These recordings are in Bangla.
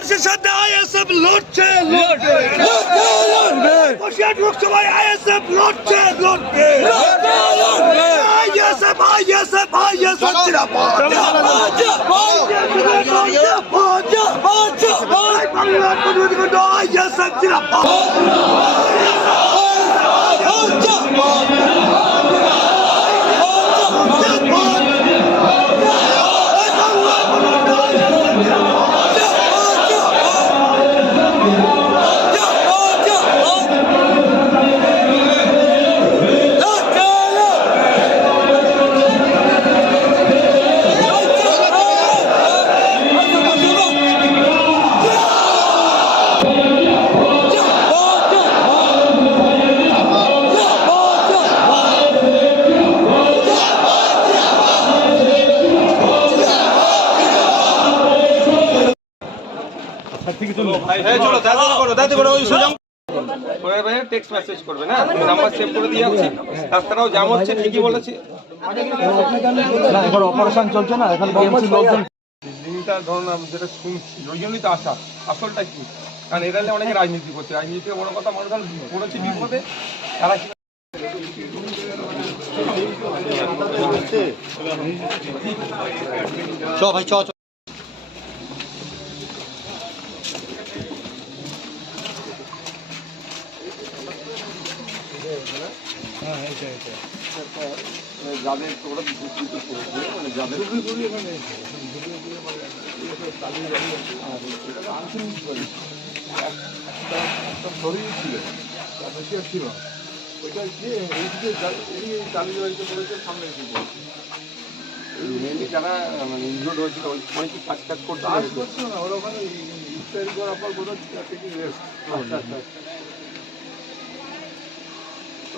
Karşısında ISF Lordçe Lordçe Lordçe Lordçe Koşuyan Yurtçubay ISF Lordçe Lordçe Lordçe Lordçe ISF ISF ISF Tirapacı Pacı Pacı Pacı Pacı Pacı Pacı Pacı ISF Tirapacı ISF text message করবে না? নাম্বার সেভ করে দিয়ে যাচ্ছি। রাস্তাটাও জাম হচ্ছে ঠিকই বলেছি। অপারেশন চলছে না এখন লোকজন দিনটা ধরুন যেটা শুনছি ওই জন্যই তো আসা। আসলটা কি? কারণ এরা হলে অনেকে রাজনীতি করছে। রাজনীতি থেকে বড় কথা মানুষ পড়েছে বিপদে। তারা চ ভাই চ চ যাদের মানে যাদের শরীর ছিল বেশি ছিল ওইটা গিয়ে এইদিকে চালিয়ে বাড়িতে সামনে এসে পড়েছে মেনলি যারা মানে ইনজোর্ড হয়েছিল ওই কি কাজ কাজ করতে না ওরা ওখানে ইফতারি করার পর হয় রেস্ট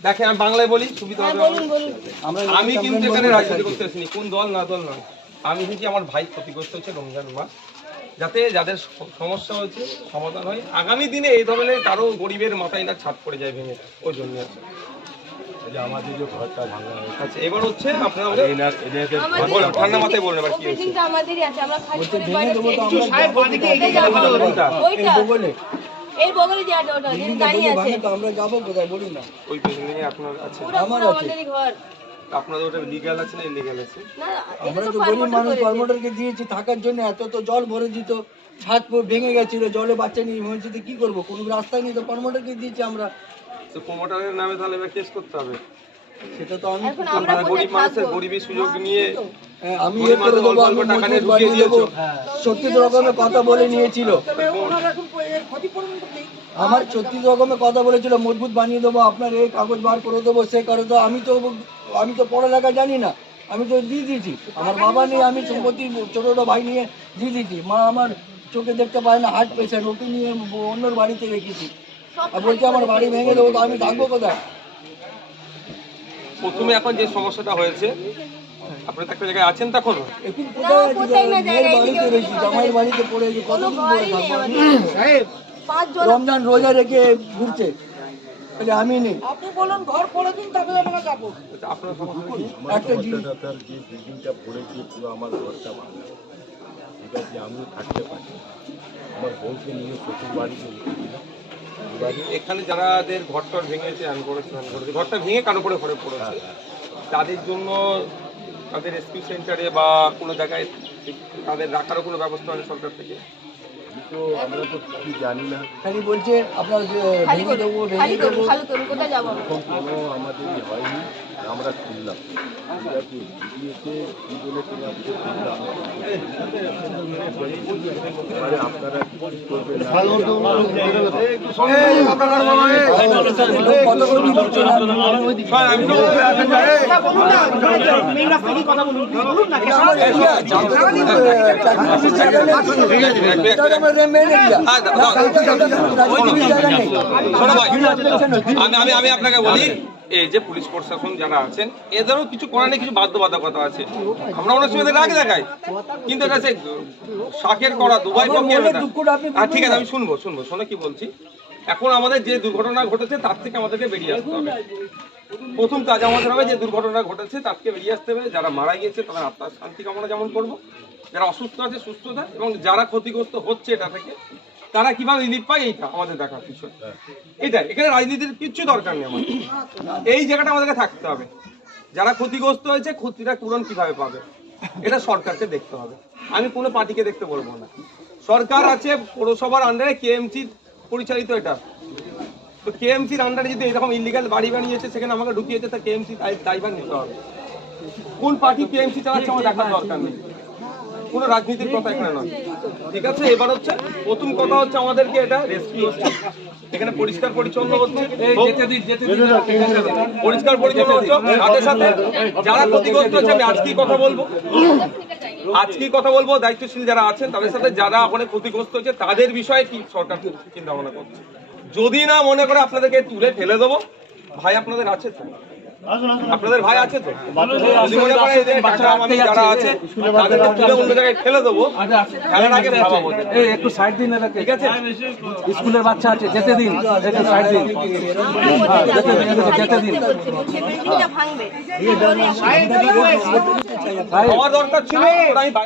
দেখেন আমি বাংলায় বলি সুবিধা হবে আমার। আমরা আমি কিন্তু এখানে রাজনীতি করতে আসিনি কোন দল না দল নয় আমি কিন্তু আমার ভাই ক্ষতিগ্রস্ত হচ্ছে রমজান মাস যাতে যাদের সমস্যা হয়েছে সমাধান হয় আগামী দিনে এই ধরনের কারও গরিবের মাথায় না ছাদ পড়ে যায় ভেঙে ওই জন্য আছে আমাদের যে ঘরটা ভাঙা হয়েছে আচ্ছা এবার হচ্ছে আপনারা হ্যাঁ, ঠান্ডা মাথায় বলুন এবার কি এর বগলে যে আছে ওটা যেটা দাঁড়িয়ে আছে। তো আমরা যাব কোথায় বলুন না। ওই পেছনে আপনার আছে। পুরো আমার পুরো আছে। আমাদেরই ঘর। আপনাদের ওটা লিগ্যাল আছে না ইলিগ্যাল আছে? না আমরা তো গরিব মানুষ করেছে। কর্মটারকে দিয়েছি থাকার জন্য এত তো জল ভরে দিত ছাদ ভেঙে গেছিল জলে বাচ্চা নিয়ে মসজিদে কি করব? কোনো রাস্তায় নেই তো কর্মটারকে দিয়েছি আমরা। তো প্রমোটারের নামে তাহলে এবার কেস করতে হবে। সেটা তো আমি আমরা গরিব মানুষের গরিবের সুযোগ নিয়ে হ্যাঁ, আমি গরিব এ করে দেবো আমি টাকা মজবুত নিয়ে বানিয়ে ঢুকিয়ে দেবো দিয়েছ। ছত্রিশ রকমের কথা বলে নিয়েছিল। আমার ছত্রিশ রকমের কথা বলেছিল মজবুত বানিয়ে দেবো আপনার এই কাগজ বার করে দেবো সে করে দেবো। আমি তো আমি তো পড়ালেখা জানি না। আমি তো দিয়ে দিয়েছি। আমার বাবা নিয়ে আমি সম্পত্তি ছোট ছোট ভাই নিয়ে দিয়ে দিয়েছি। মা আমার চোখে দেখতে পায় না হার্ট পেশেন্ট ওকে নিয়ে অন্যর বাড়িতে রেখেছি। আর বলছে আমার বাড়ি ভেঙে দেবো তো আমি থাকব কোথায়? প্রথমে এখন যে সমস্যাটা হয়েছে আপনি তো একটা জায়গায় আছেন তখন? এখন কোথায় আছি? কোথায় না মেয়ের জায়গায় বাড়িতে এদিকে রয়েছি জামাইয়ের বাড়িতে পড়ে আছি কোনো কতদিন পরে ঘরই নেই থাকব আমাদের। রমজান রোজা রেখে ঘুরছে। বলে আমি নেই। আপনার? একটা জিনিস তার যে বিল্ডিংটা পড়েছে পুরো আমার ঘরটা ভাঙা। ঠিক আছে আমিও থাকতে পারি? আমার বউকে নিয়ে শ্বশুর এবারে এখানে যারাদের ঘরটর ভেঙেছে আন করেছে আমি করেছে ঘরটা ভেঙে কারও করে ঘরে পড়েছে। তাদের জন্য তাদের রেস্কিউ সেন্টারে বা কোনো জায়গায় তাদের রাখারও কোনো ব্যবস্থা হয় সরকার থেকে? তো আমরা তো কিছু জানি না খালি বলছে আপনার যে খালি ভেঙে করুন দেবো খালি ভেঙে দেবো করুন খালি করুন কোথায় যাব আমরা? এরকম কোনো আমাদের ই হয়নি আমরা শুনলাম ঠিক আছে দিদিকে কি বলে তিনি আমাকে শুনলাম এবারে আপনারা কি করবেন না কত করে কি বলছেন আপনি? আমার area, চাকরি চাকরির জায়গা নেই। এটা আমার main area। রাজনীতির জায়গা নেই। আমি আমি আমি আপনাকে বলি এই যে পুলিশ প্রশাসন যারা আছেন এদেরও কিছু করার কিছু বাধ্যবাধকতা আছে। আমরা অনেক সময় রাগ দেখাই কিন্তু এটা সে শাকের করা দুবাই হ্যাঁ ঠিক আছে আমি শুনব শুনব। শোনো কি বলছি? এখন আমাদের যে দুর্ঘটনা ঘটেছে তার থেকে আমাদেরকে বেরিয়ে আসতে হবে। প্রথম কাজ আমাদের হবে যে দুর্ঘটনা ঘটেছে তার থেকে বেরিয়ে আসতে হবে। যারা মারা গিয়েছে তাদের আত্মার শান্তি কামনা যেমন করব। যারা অসুস্থ আছে সুস্থতা এবং যারা ক্ষতিগ্রস্ত হচ্ছে এটা থেকে তারা কীভাবে রিলিফ পায় এইটা আমাদের দেখার বিষয়। এটা এখানে রাজনীতির কিচ্ছু দরকার নেই আমাদের। এই জায়গাটা আমাদেরকে থাকতে হবে। যারা ক্ষতিগ্রস্ত হয়েছে ক্ষতিটা পূরণ কীভাবে পাবে এটা সরকারকে দেখতে হবে। আমি কোনো পার্টিকে দেখতে বলব না। সরকার আছে পৌরসভার আন্ডারে কেএমসি পরিচালিত এটা। তো কেএমসির আন্ডারে যদি এরকম ইলিগাল বাড়ি বানিয়েছে সেখানে আমাকে ঢুকিয়েছে তা কেএমসি দায়ভার নিতে হবে। কোন পার্টি কেএমসি চালাচ্ছে আমার দেখার দরকার নেই। কোনো রাজনীতির কথা এখানে নয়। ঠিক আছে এবার হচ্ছে প্রথম কথা হচ্ছে আমাদেরকে এটা রেস্কিউ হচ্ছে। এখানে পরিষ্কার পরিচ্ছন্ন হচ্ছে। পরিষ্কার পরিচ্ছন্ন হচ্ছে। সাথে সাথে যারা ক্ষতিগ্রস্ত হচ্ছে আমি আজকেই কথা বলব। আজকেই কথা বলব দায়িত্বশীল যারা আছেন তাদের সাথে যারা ওখানে ক্ষতিগ্রস্ত হচ্ছে তাদের বিষয়ে কি সরকার চিন্তা ভাবনা করছে? যদি না মনে করে আপনাদেরকে তুলে ফেলে দেবো ভাই আপনাদের আছে তো? আপনাদের ভাই আছে তো? মনে যারা আছে তাদেরকে তুলে অন্য জায়গায় ফেলে দেবো। আগে একটু সাইড দিন ঠিক আছে? স্কুলের বাচ্চা আছে যেতে দিন। একটু সাইড দিন। যেতে দিন যেতে দিন ভাই আমার দরকার ছিল আমি